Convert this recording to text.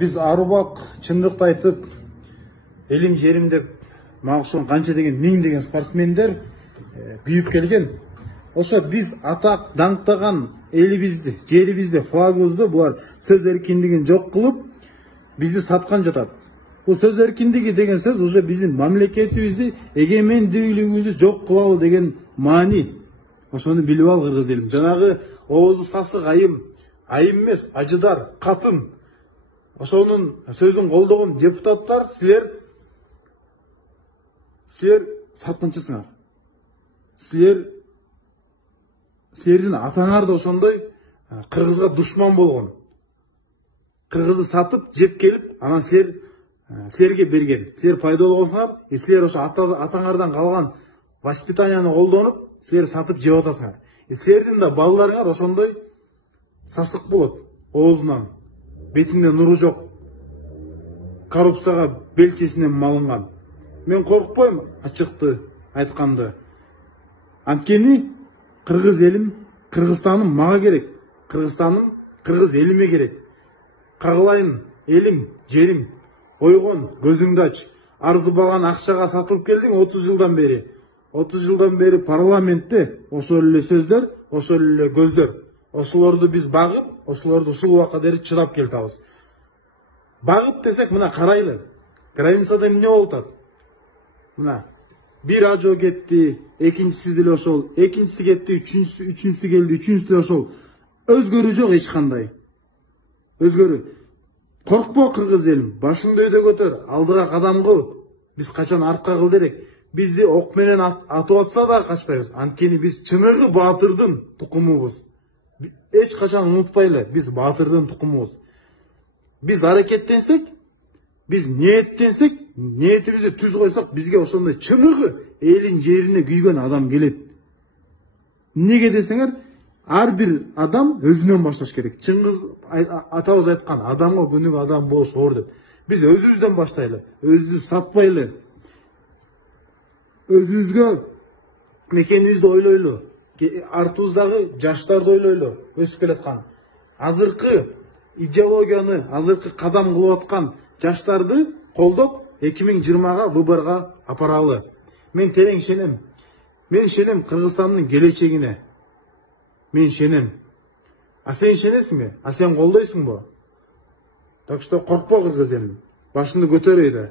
Biz арубак чындыкты айтып, элим жерим деп магышын канча деген миң деген спортсмендер күйүп келген. Ошо биз атак даңктаган элибизди, жерибизди, флагыбызды булар сөз эркиндигин жок кылып, бизди саткан жатат. Бул сөз эркиндиги деген сөз уже биздин мамлекетибизди, эгемендүүлүгүбүздү жок кылалы деген маани. Ошону билип ал кыргыз элим. Жанагы оозу сасык айым эмес, ажыдар, катын. Ошонун сөзүн колдогон депутаттар, силер саткынчысыңар. Силердин атаңар да ошондой кыргызга душман болгон. Кыргызды сатып, жеп келип, анан силерге берген. Силер пайда болгонсуңар, силер ошо атаңардан калган воспитанияны колдонуп, силер сатып жеп атасыңар. Силердин да балдарыңар ошондой сасык болот оозунан. Бетинде нуру жок. Коррупцияга белчесинен малынган. Мен коркпойм ачыкты айтканды. Анткени кыргыз элим, Кыргызстаным мага керек. Кыргызстаным кыргыз элиме керек. Кагылайын элим, жерим. Ойгон, көзүңдү ач. Арзыбаган акчага сатылып келдиң 30 жылдан бери. 30 жылдан бери парламентте ошол эле сөздөр, ошол эле көздөр. Ошолорду биз багып, ошолорду ушул убакка дейин чыдап келтабыз. Багып десек, мына карайлы. Границада эмне болуп атат? Мына бир ажо кетти, экинчиси деле ошол, экинчиси кетти, үчүнчүсү келди, үчүнчүсү деле ошол. Өзгөрүү жок эч кандай. Өзгөрүү. Коркпо кыргыз элим, башыңды өйдө көтөр, алдыга кадам кыл. Биз качан артка кыл дерек. Бизди ок менен атып атса да качпайбыз. Анткени биз чыныгы баатырдын тукумубуз. Эч качан унутпайлы, биз баатырдын тукумубуз. Биз аракеттенсек, биз ниеттенсек, ниетибизди түз койсок, бизге ошондой чыныгы элин жерине күйгөн адам келет. Неге десеңер, ар бир адам өзүнөн башташ керек. Чыңгыз атабыз айткан, адамга күнүгө адам болуш оор деп. Биз өзүбүздөн баштайлы, өзүбүздү сатпайлы. Өзүбүзгө мекенибизди ойлойлу. Артыбыздагы жаштарды ойлойлу, өсүп келаткан. Азыркы идеологияны, азыркы кадам кылып аткан жаштарды колдоп 2020-га выборго апаралы. Мен терең ишенем. Мен ишенем Кыргызстандын келечегине. Мен ишенем. А сен ишенесиңби? А сен колдойсуңбу? Так что коркпо кыргыз элим. Башыңды көтөр өйдө.